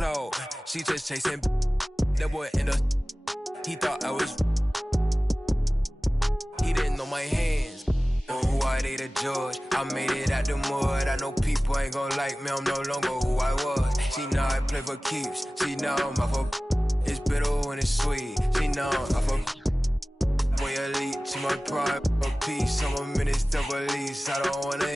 cloud. She just chasing that boy in the. He thought I was. He didn't know my hands. Who I they the judge. I made it out the mud. I know people ain't gon' like me. I'm no longer who I was. She know I play for keeps. She know I'm off of. It's bitter when it's sweet. She know I'm off of. Boy elite. She my pride. A piece. I'm a minister of police. I don't wanna.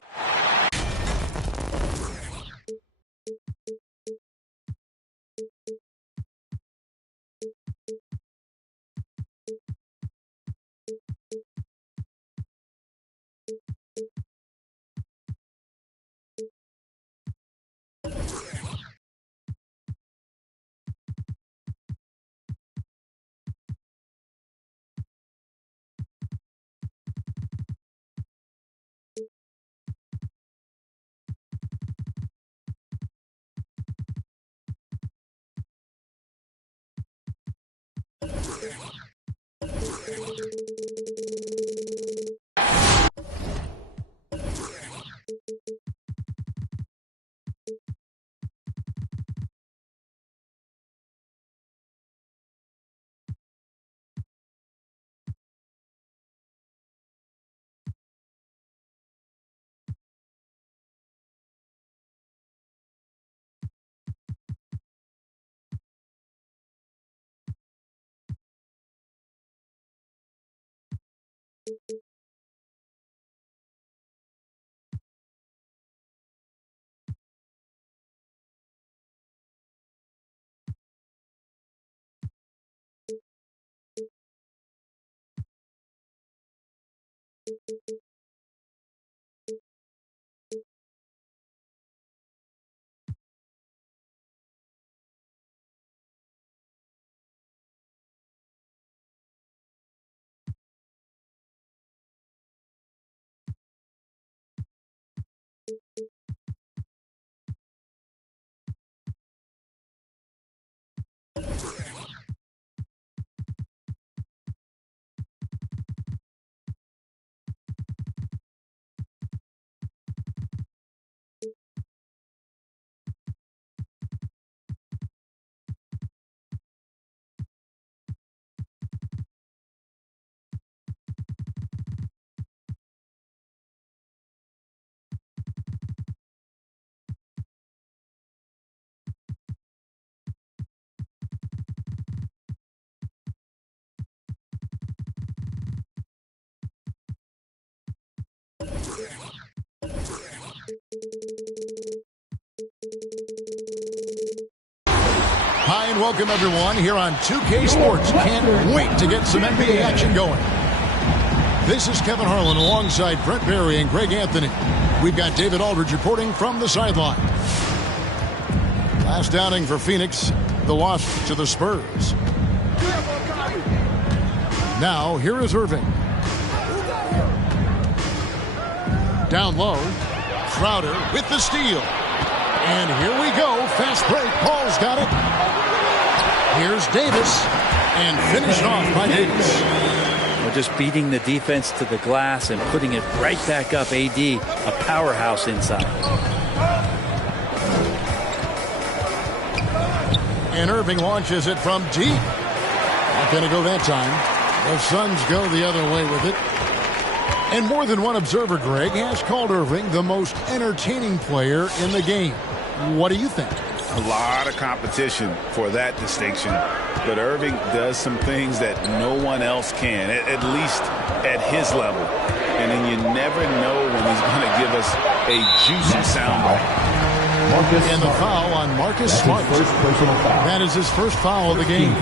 Hi and welcome everyone here on 2K Sports. Can't wait to get some NBA action going. This is Kevin Harlan alongside Brent Barry and Greg Anthony. We've got David Aldridge reporting from the sideline. Last outing for Phoenix, the loss to the Spurs. Now here is Irving. Down low, Crowder with the steal. And here we go, fast break, Paul's got it. Here's Davis, and finished off by Davis. Well, just beating the defense to the glass and putting it right back up. AD, a powerhouse inside. And Irving launches it from deep. Not going to go that time. The Suns go the other way with it. And more than one observer, Greg, has called Irving the most entertaining player in the game. What do you think? A lot of competition for that distinction. But Irving does some things that no one else can, at least at his level. And then you never know when he's going to give us a juicy soundbite. And the foul on Marcus Smart. That is his first foul of the game.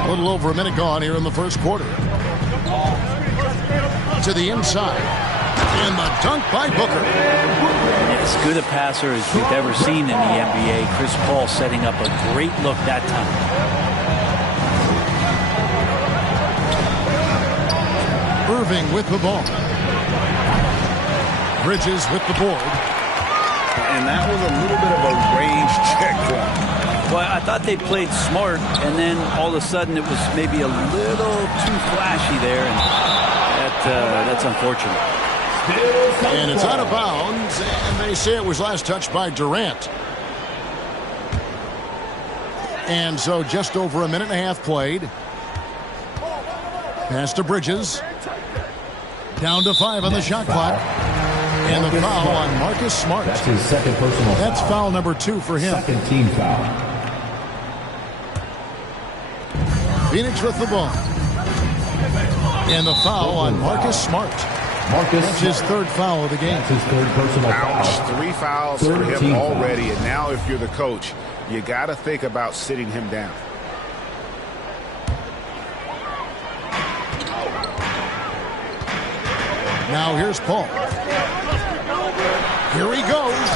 A little over a minute gone here in the first quarter. To the inside. And the dunk by Booker. As good a passer as we've ever seen in the NBA. Chris Paul setting up a great look that time. Irving with the ball. Bridges with the board. And that was a little bit of a range check for him. Well, I thought they played smart, and then all of a sudden it was maybe a little too flashy there, and that's unfortunate. And it's out of bounds, They say it was last touched by Durant. And so just over a minute and a half played. Pass to Bridges. Down to 5 on the shot clock. And the foul on Marcus Smart. That's his second personal foul. That's foul number 2 for him. Second team foul. Phoenix with the ball. And the foul on Marcus Smart. That's his third foul of the game. That's his third personal foul. Ouch. 3 fouls for him already. And now if you're the coach, you got to think about sitting him down. Now here's Paul. Here he goes.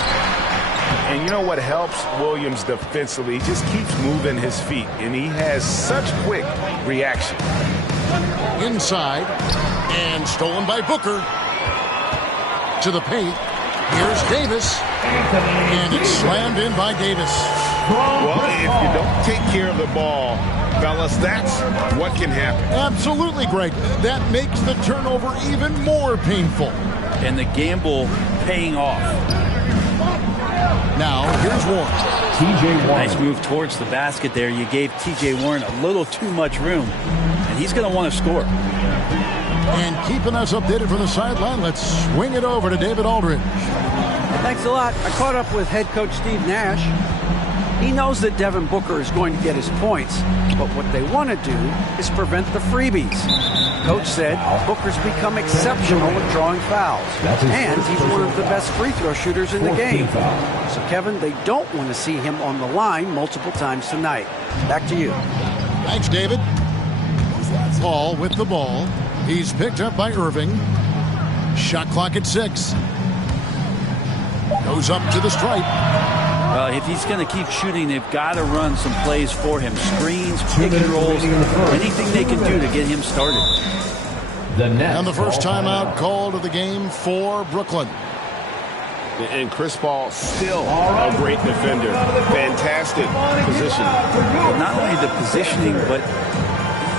And you know what helps Williams defensively? He just keeps moving his feet, and he has such quick reaction. Inside, and stolen by Booker. To the paint. Here's Davis. And it's slammed in by Davis. Well, if you don't take care of the ball, fellas, that's what can happen. Absolutely, Greg. That makes the turnover even more painful. And the gamble paying off. Now, here's Warren. T.J. Warren. Nice move towards the basket there. You gave T.J. Warren a little too much room, and he's going to want to score. And keeping us updated from the sideline, let's swing it over to David Aldridge. Thanks a lot. I caught up with head coach Steve Nash. He knows that Devin Booker is going to get his points, but what they want to do is prevent the freebies. Coach said Booker's become exceptional at drawing fouls, and he's one of the best free throw shooters in the game. So, Kevin, they don't want to see him on the line multiple times tonight. Back to you. Thanks, David. Paul with the ball. He's picked up by Irving. Shot clock at 6. Goes up to the stripe. Well, if he's going to keep shooting, they've got to run some plays for him. Screens, pick and rolls, anything they can do to get him started. And the first timeout called of the game for Brooklyn. And Chris Paul still a great defender. Fantastic positioning. Well, not only the positioning, but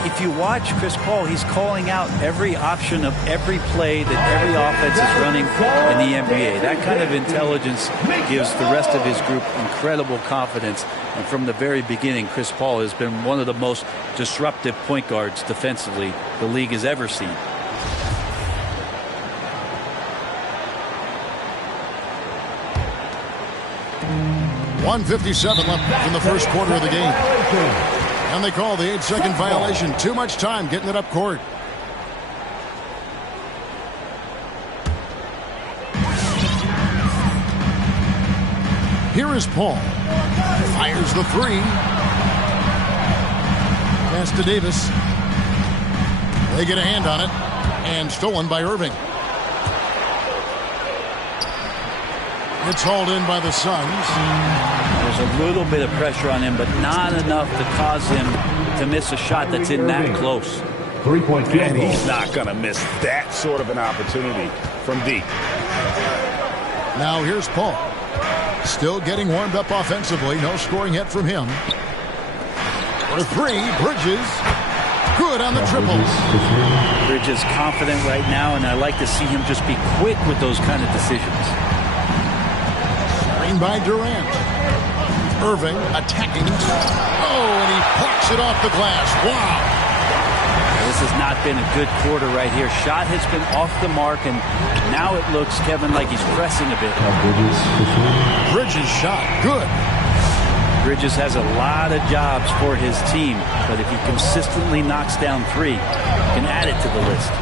if you watch Chris Paul, he's calling out every option of every play that every offense is running in the NBA. That kind of intelligence gives the rest of his group incredible confidence. And from the very beginning, Chris Paul has been one of the most disruptive point guards defensively the league has ever seen. .157 left in the first quarter of the game. And they call the 8-second violation. Too much time getting it up court. Here is Paul. Fires the 3. Pass to Davis. They get a hand on it. And stolen by Irving. It's hauled in by the Suns. There's a little bit of pressure on him, but not enough to cause him to miss a shot that's in that close. 3-point field And goal. he's not going to miss that sort of an opportunity from deep. Now here's Paul. Still getting warmed up offensively. No scoring yet from him. For 3, Bridges. Good on the triple. Bridges confident right now, and I like to see him just be quick with those kind of decisions. By Durant. Irving attacking. Oh, and he plucks it off the glass. Wow. This has not been a good quarter right here. Shot has been off the mark, and now it looks, Kevin, like he's pressing a bit. Bridges shot. Good. Bridges has a lot of jobs for his team, but if he consistently knocks down 3, he can add it to the list.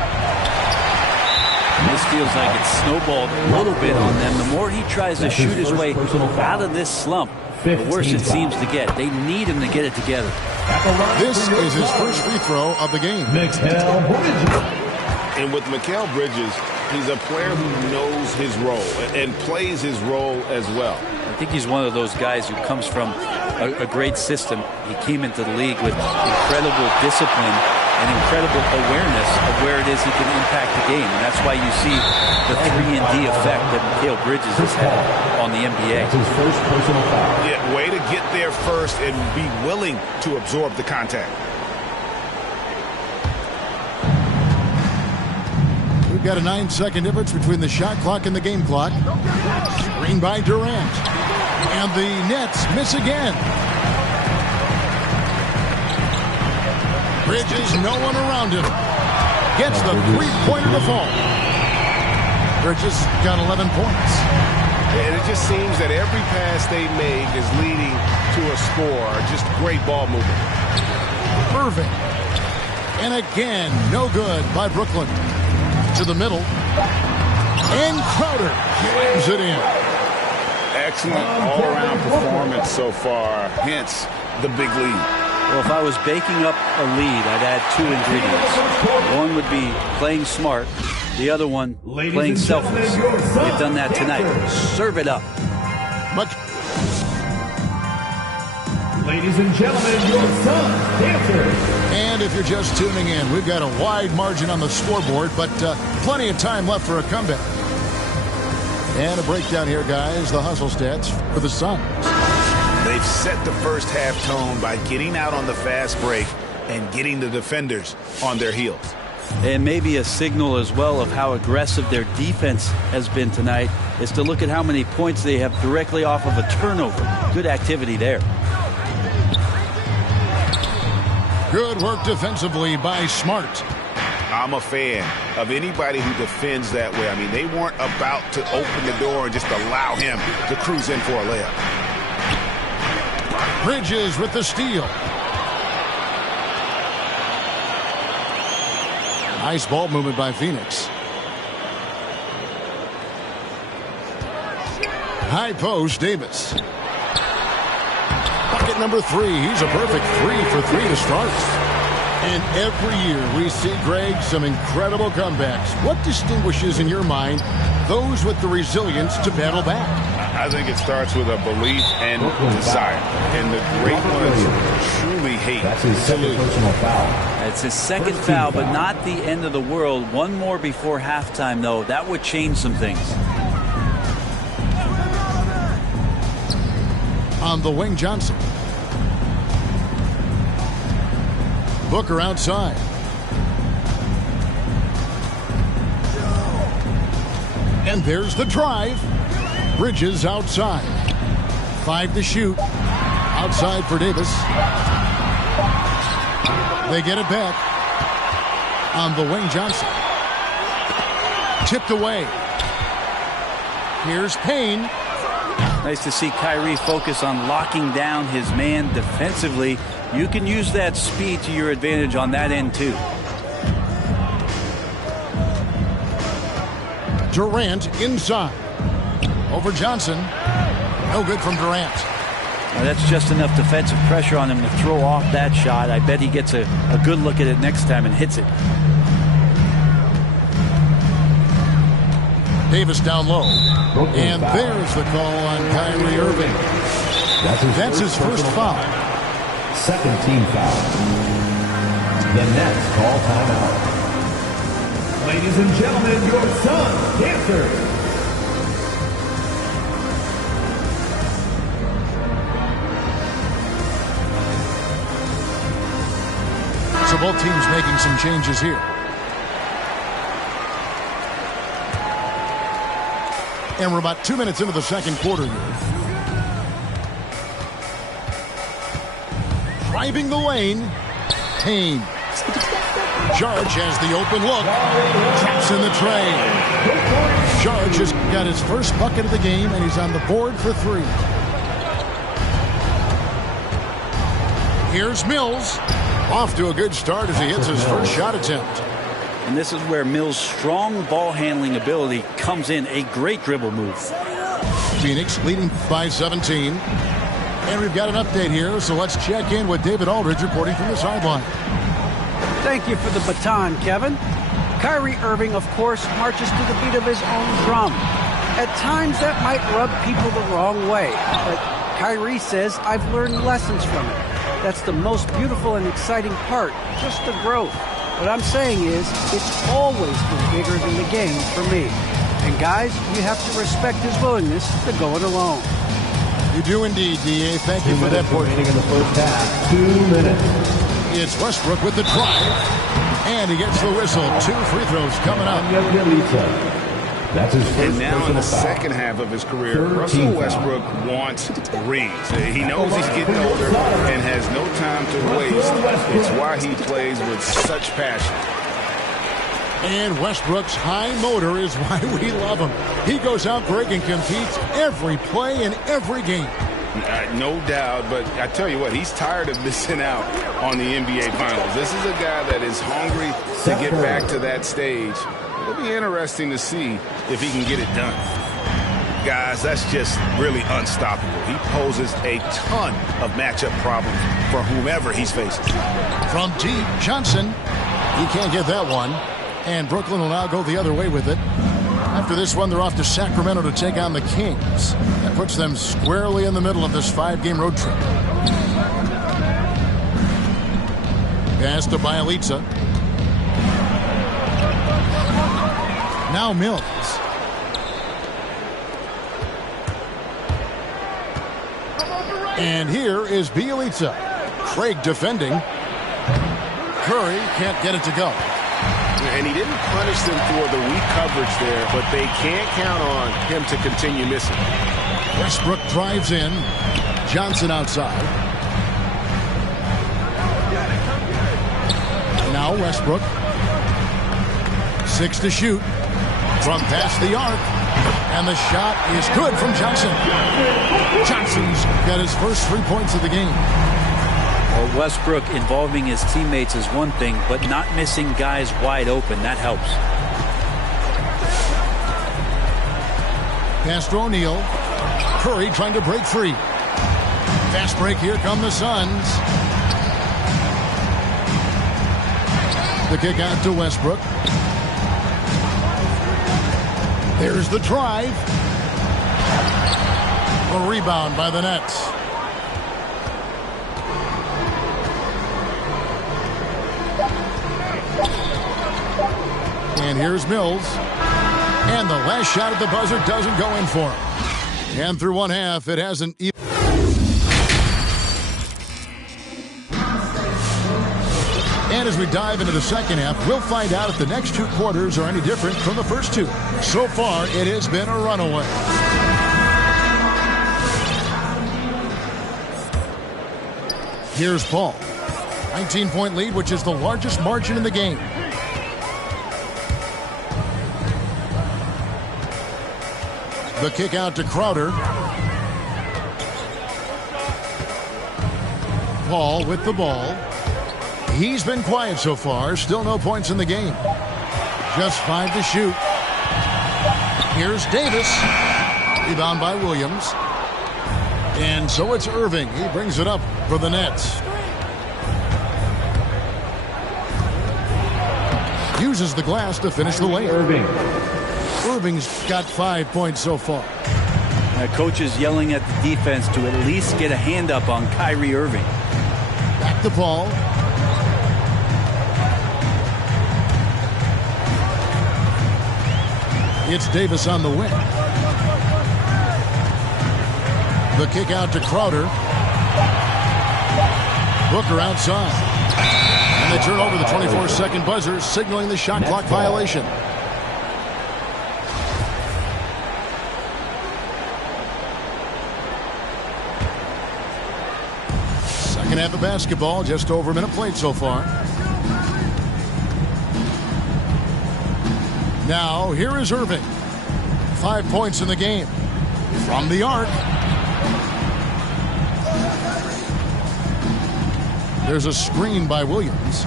This feels like it's snowballed a little bit on them. The more he tries to shoot his way out of this slump, the worse it seems to get. They need him to get it together. This is his first free throw of the game. And with Mikal Bridges, he's a player who knows his role and plays his role as well. I think he's one of those guys who comes from a great system. He came into the league with incredible discipline and incredible awareness of where it is he can impact the game. And that's why you see the 3-and-D effect that Mikal Bridges has had on the NBA. That's his first personal foul. Yeah, way to get there first and be willing to absorb the contact. We've got a 9-second difference between the shot clock and the game clock. Screen by Durant. And the Nets miss again. Bridges, no one around him. Gets the three-pointer to fall. Bridges got 11 points. And it just seems that every pass they make is leading to a score. Just great ball movement. Irving. And again, no good by Brooklyn. To the middle. And Crowder slams it in. Excellent all-around performance so far. Hence, the big lead. Well, if I was baking up a lead, I'd add two ingredients. One would be playing smart. The other one, playing selfless. They've done that tonight. Serve it up. Ladies and gentlemen, your Suns dancers. And if you're just tuning in, we've got a wide margin on the scoreboard, but plenty of time left for a comeback. And a breakdown here, guys. The hustle stats for the Suns. They've set the first half tone by getting out on the fast break and getting the defenders on their heels. And maybe a signal as well of how aggressive their defense has been tonight is to look at how many points they have directly off of a turnover. Good activity there. Good work defensively by Smart. I'm a fan of anybody who defends that way. I mean, they weren't about to open the door and just allow him to cruise in for a layup. Bridges with the steal. Nice ball movement by Phoenix. High post, Davis. Bucket number 3. He's a perfect 3 for 3 to start. And every year we see, Greg, some incredible comebacks. What distinguishes, in your mind, those with the resilience to battle back? I think it starts with a belief and desire. And the great ones truly hate That's his second personal foul. It's his second foul, but not the end of the world. One more before halftime, though. That would change some things. On the wing, Johnson. Booker outside. And there's the drive. Bridges outside. 5 to shoot. Outside for Davis. They get it back. On the wing, Johnson. Tipped away. Here's Payne. Nice to see Kyrie focus on locking down his man defensively. You can use that speed to your advantage on that end, too. Durant inside. Over Johnson. No good from Durant. Now that's just enough defensive pressure on him to throw off that shot. I bet he gets a good look at it next time and hits it. Davis down low. And there's the call on Kyrie Irving. That's his first foul. Second team foul. The Nets call timeout. Ladies and gentlemen, your Suns dancers. So both teams making some changes here. And we're about 2 minutes into the second quarter here. Driving the lane. Payne. Jarge has the open look. Traps in the tray. Jarge has got his first bucket of the game, and he's on the board for 3. Here's Mills. Off to a good start as he hits his first shot attempt. And this is where Mills' strong ball handling ability comes in. A great dribble move. Phoenix leading by 17. And we've got an update here, so let's check in with David Aldridge reporting from the sideline. Thank you for the baton, Kevin. Kyrie Irving, of course, marches to the beat of his own drum. At times, that might rub people the wrong way. But Kyrie says, I've learned lessons from it. That's the most beautiful and exciting part, just the growth. What I'm saying is, it's always been bigger than the game for me. And guys, you have to respect his willingness to go it alone. You do indeed, D.A. Thank you for that portion. In the first half, 2 minutes. It's Westbrook with the drive. And he gets the whistle. 2 free throws coming up. That's his first And now in the personal foul. second half of his career, 13 Russell foul. Westbrook wants rings. He knows he's getting older and has no time to waste. It's why he plays with such passion. And Westbrook's high motor is why we love him. He goes out, Greg, and competes every play in every game. No doubt, but I tell you what, he's tired of missing out on the NBA Finals. This is a guy that is hungry to get back to that stage. It'll be interesting to see if he can get it done. Guys, that's just really unstoppable. He poses a ton of matchup problems for whomever he's facing. From deep, Johnson. He can't get that one. And Brooklyn will now go the other way with it. After this one, they're off to Sacramento to take on the Kings. That puts them squarely in the middle of this 5-game road trip. Pass to Bjelica. Now Mills. And here is Bjelica. Craig defending. Curry can't get it to go. And he didn't punish them for the weak coverage there, but they can't count on him to continue missing. Westbrook drives in. Johnson outside. Now Westbrook. 6 to shoot. From past the arc. And the shot is good from Johnson. Johnson's got his first 3 points of the game. Well, Westbrook involving his teammates is one thing, but not missing guys wide open, that helps. Pass to O'Neal. Curry trying to break free. Fast break, here come the Suns. The kick out to Westbrook. There's the drive. A rebound by the Nets. And here's Mills. And the last shot at the buzzer doesn't go in for him. And through one half, it hasn't even. And as we dive into the second half, we'll find out if the next 2 quarters are any different from the first 2. So far, it has been a runaway. Here's Paul. 19-point lead, which is the largest margin in the game. The kick out to Crowder. Paul with the ball. He's been quiet so far. Still no points in the game. Just 5 to shoot. Here's Davis. Rebound by Williams. And so it's Irving. He brings it up for the Nets. Uses the glass to finish the layup. Irving's got 5 points so far. Now, coach is yelling at the defense to at least get a hand up on Kyrie Irving. Back to Paul. It's Davis on the wing. The kick out to Crowder. Booker outside. And they turn over the 24-second buzzer, signaling the shot clock violation. Second half of basketball, just over a minute played so far. Now, here is Irving. 5 points in the game. From the arc. There's a screen by Williams.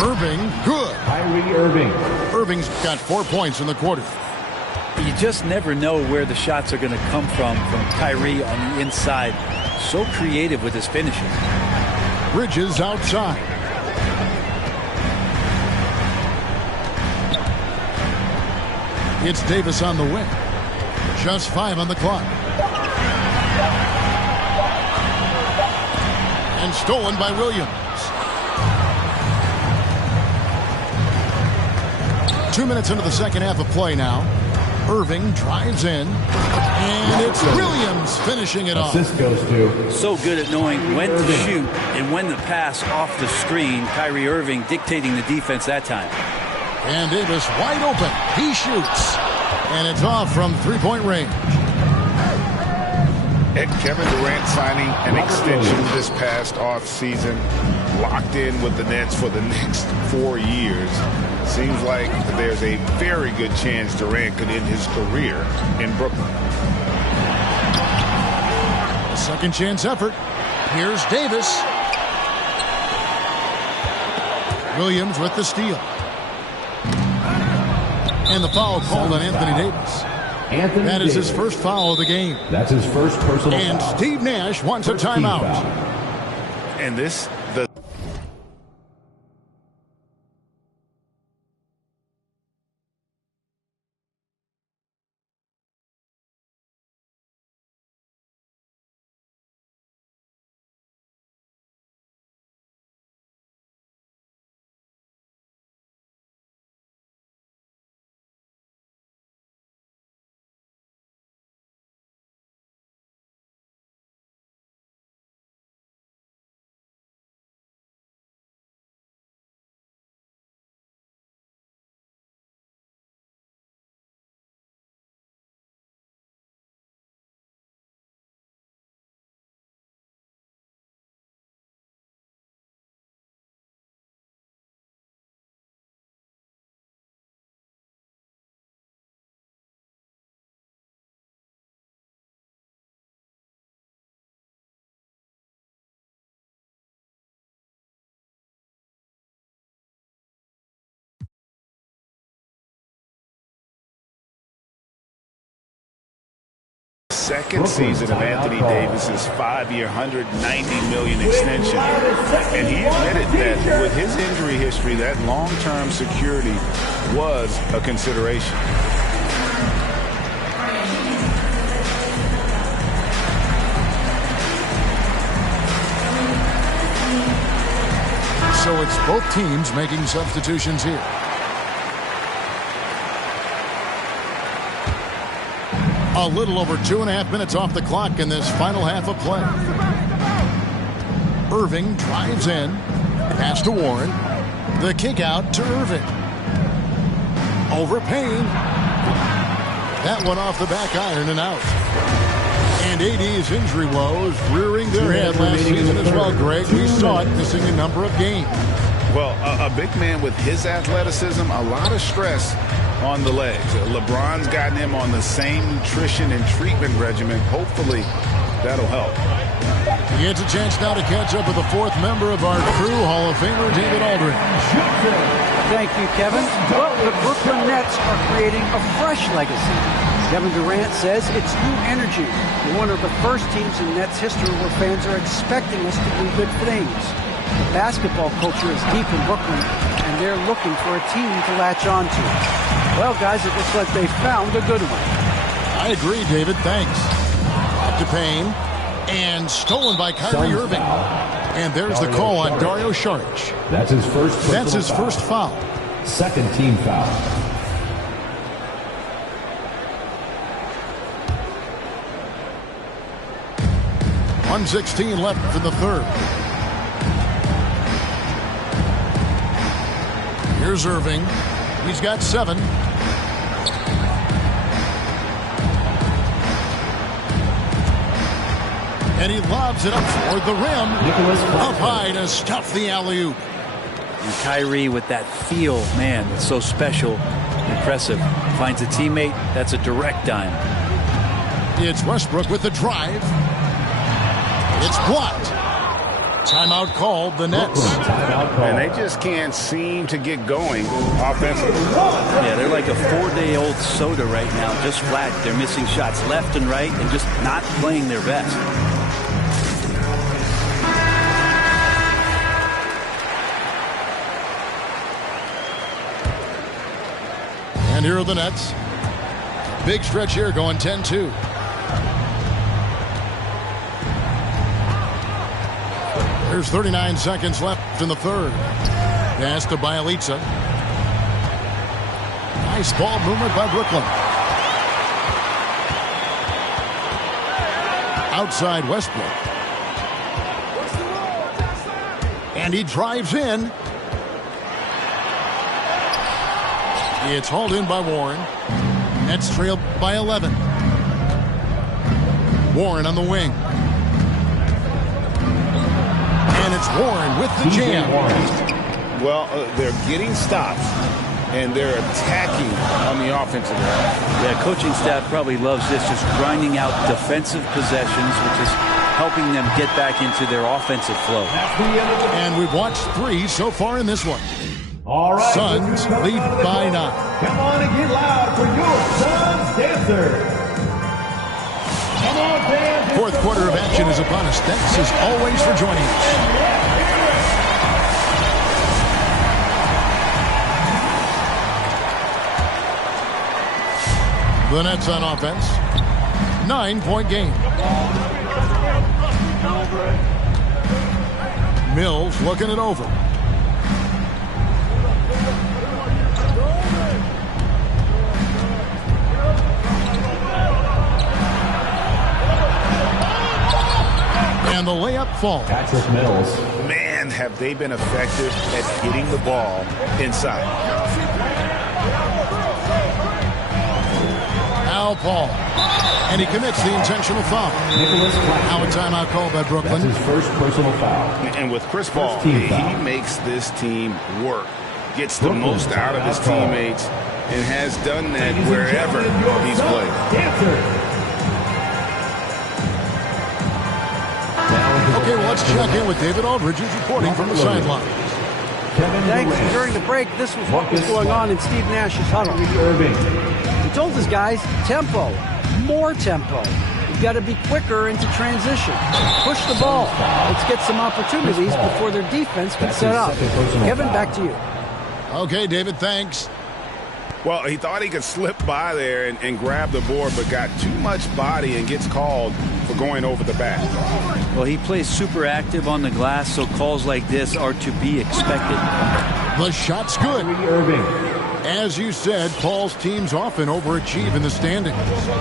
Irving, good. Kyrie Irving. Irving's got 4 points in the quarter. You just never know where the shots are going to come from Kyrie on the inside. So creative with his finishing. Bridges outside. It's Davis on the wing. Just 5 on the clock. And stolen by Williams. 2 minutes into the second half of play now. Irving drives in. And it's Williams finishing it off. Assist goes to. So good at knowing when to shoot and when to pass off the screen. Kyrie Irving dictating the defense that time. And Davis wide open. He shoots. And it's off from three-point range. And Kevin Durant signing an extension this past offseason, locked in with the Nets for the next 4 years. Seems like there's a very good chance Durant could end his career in Brooklyn. A second chance effort. Here's Davis. Williams with the steal. And the foul called on Anthony Davis. That is his first foul of the game. That's his first personal and foul. Steve Nash wants a timeout. And the second season of Anthony Davis's 5-year, $190 million extension. And he admitted that with his injury history, that long-term security was a consideration. So it's both teams making substitutions here. A little over 2.5 minutes off the clock in this final half of play. Irving drives in. Pass to Warren. The kick out to Irving. Over Payne. That one off the back iron and out. And AD's injury woes rearing their head last season as well, Greg. We saw it missing a number of games. Well, a big man with his athleticism, a lot of stress on the legs. LeBron's gotten him on the same nutrition and treatment regimen. Hopefully, that'll help. He gets a chance now to catch up with the fourth member of our crew, Hall of Famer David Aldridge. Thank you, Kevin. Well, the Brooklyn Nets are creating a fresh legacy. Kevin Durant says it's new energy. We're one of the first teams in Nets history where fans are expecting us to do good things. The basketball culture is deep in Brooklyn, and they're looking for a team to latch on to. Well, guys, it looks like they found a good one. I agree, David. Thanks. Up to Payne. And stolen by Kyrie Irving. And there's the call on Dario Saric. That's his first foul. Second team foul. .116 left in the third. Here's Irving. He's got 7. And he lobs it up toward the rim. Up high to stuff the alley-oop. And Kyrie with that feel, man, it's so special, impressive. Finds a teammate, that's a direct dime. It's Westbrook with the drive. It's blocked. Timeout called, the Nets. And they just can't seem to get going offensively. Yeah, they're like a 4-day-old soda right now, just flat. They're missing shots left and right and just not playing their best. And here are the Nets. Big stretch here going 10-2. There's 39 seconds left in the third. Pass to Bjelica. Nice ball movement by Brooklyn. Outside Westbrook. And he drives in. It's hauled in by Warren. Nets trail by 11. Warren on the wing. And it's Warren with the jam. Well, they're getting stops, and they're attacking on the offensive end. Yeah, coaching staff probably loves this, just grinding out defensive possessions, which is helping them get back into their offensive flow. And we've watched 3 so far in this one. All right, Suns lead by 9. Come on and get loud for your Suns Dancers. Come on, fans. Fourth quarter of action is upon us. Thanks as always for joining us. The Nets on offense. 9-point game. Mills looking it over. And the layup falls. Patrick Mills. Man, have they been effective at getting the ball inside. Al Paul. And he commits the intentional foul. Nicholas Claxton. Now a timeout called by Brooklyn. That's his first personal foul. And with Chris Paul, team he foul. makes this team work. Gets the Brooklyn most out of his foul. teammates and has done that Ladies and wherever gentlemen, your he's Suns played. Dancers. Okay, well, let's check in with David Aldridge, who's reporting from the sideline. Kevin Thanks. Durant. During the break, this was what was going on in Steve Nash's huddle. Irving. He told his guys, tempo, more tempo. You've got to be quicker into transition. Push the ball. Let's get some opportunities before their defense can set up. Kevin, back to you. Okay, David, thanks. Well, he thought he could slip by there and grab the board, but got too much body and gets called for going over the back. Well, he plays super active on the glass, so calls like this are to be expected. The shot's good. Irving. As you said, Paul's teams often overachieve in the standings.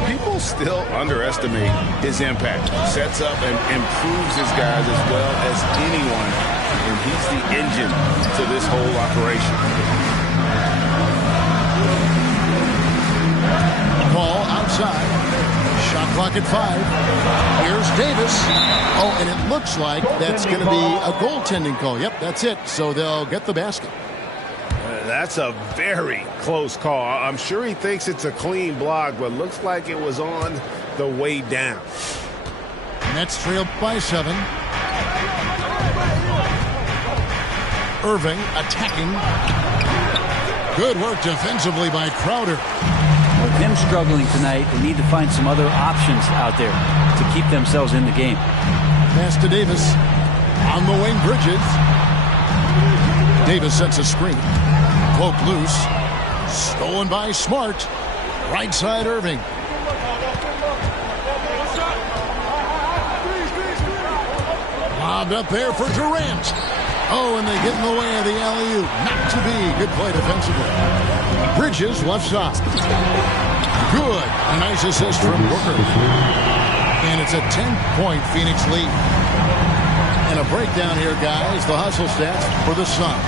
People still underestimate his impact. Sets up and improves his guys as well as anyone, and he's the engine to this whole operation. Paul outside. Shot clock at 5. Here's Davis. Oh, and it looks like that's going to be a goaltending call. Yep, that's it. So they'll get the basket. That's a very close call. I'm sure he thinks it's a clean block, but looks like it was on the way down. Nets trail by 7. Irving attacking. Good work defensively by Crowder. With him struggling tonight, they need to find some other options out there to keep themselves in the game. Pass to Davis. On the wing, Bridges. Davis sets a screen. Cloak loose. Stolen by Smart. Right side, Irving. Lobbed up there for Durant. Oh, and they get in the way of the alley-oop. Not to be. Good play defensively. Bridges left side. Good. A nice assist from Booker. And it's a 10-point Phoenix lead. And a breakdown here, guys. The hustle stats for the Suns.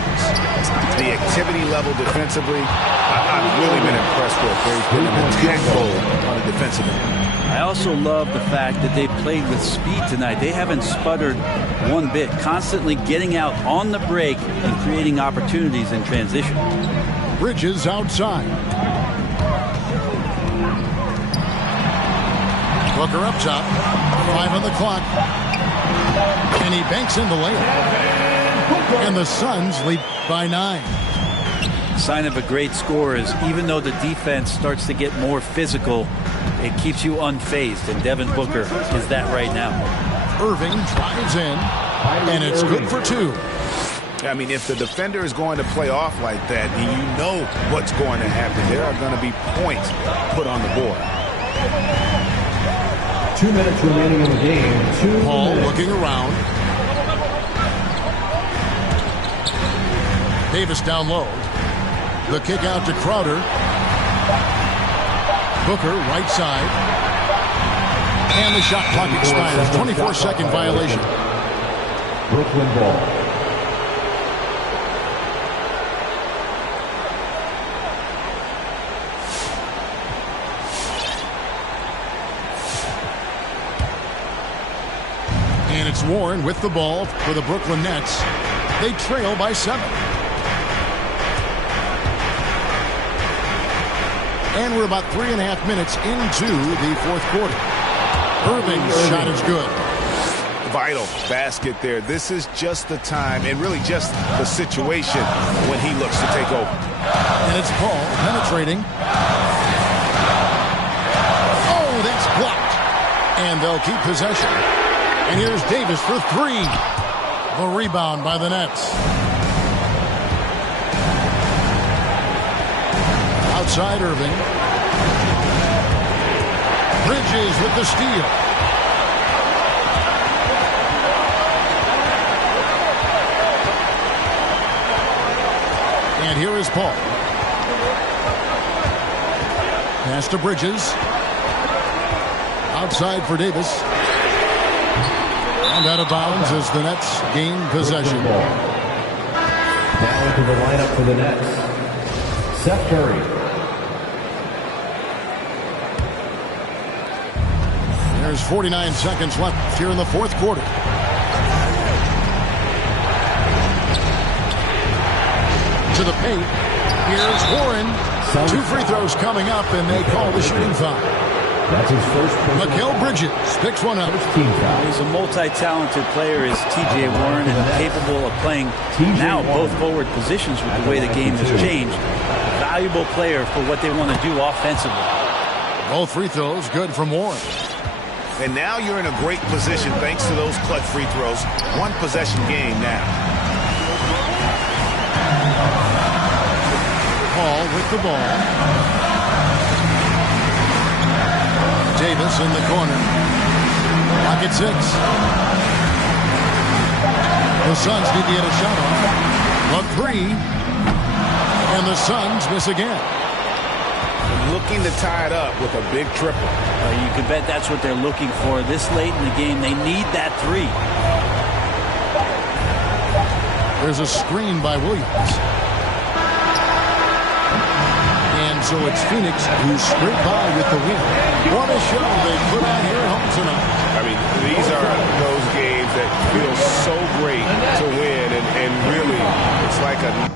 The activity level defensively, I've really been impressed with. There's been an attack goal on the defensive end. I also love the fact that they played with speed tonight. They haven't sputtered one bit, constantly getting out on the break and creating opportunities in transition. Bridges outside. Booker up top. 5 on the clock. And he banks in the layup. And the Suns lead by 9. Sign of a great score is even though the defense starts to get more physical, it keeps you unfazed, and Devin Booker is that right now. Irving drives in, and it's good for 2. I mean, if the defender is going to play off like that, and you know what's going to happen, there are going to be points put on the board. 2 minutes remaining in the game. Paul looking around. Davis down low. The kick out to Crowder. Booker right side. And the shot clock expires. 24-second violation. Brooklyn ball. And it's Warren with the ball for the Brooklyn Nets. They trail by 7. And we're about 3.5 minutes into the fourth quarter. Irving's shot is good. Vital basket there. This is just the time and really just the situation when he looks to take over. And it's Paul penetrating. Oh, that's blocked. And they'll keep possession. And here's Davis for 3. The rebound by the Nets. Outside Irving. Bridges with the steal. And here is Paul. Pass to Bridges. Outside for Davis. And out of bounds as the Nets gain possession. Now into the lineup for the Nets, Seth Curry. There's 49 seconds left here in the fourth quarter. To the paint. Here's Warren. 2 free throws coming up, and they call the shooting foul. That's his first. Mikal Bridges picks one up. He's a multi-talented player, is T.J. Warren, and capable of playing now both forward positions with the way the game has changed. Valuable player for what they want to do offensively. Both free throws good from Warren. And now you're in a great position thanks to those clutch free throws. 1 possession game now. Paul with the ball. Davis in the corner. Lock at 6. The Suns need to get a shot off. A 3. And the Suns miss again. Looking to tie it up with a big triple. You can bet that's what they're looking for this late in the game. They need that 3. There's a screen by Williams. And so it's Phoenix who scraped by with the win. What a show they put on here at home tonight. I mean, these are those games that feel so great to win, and really, it's like a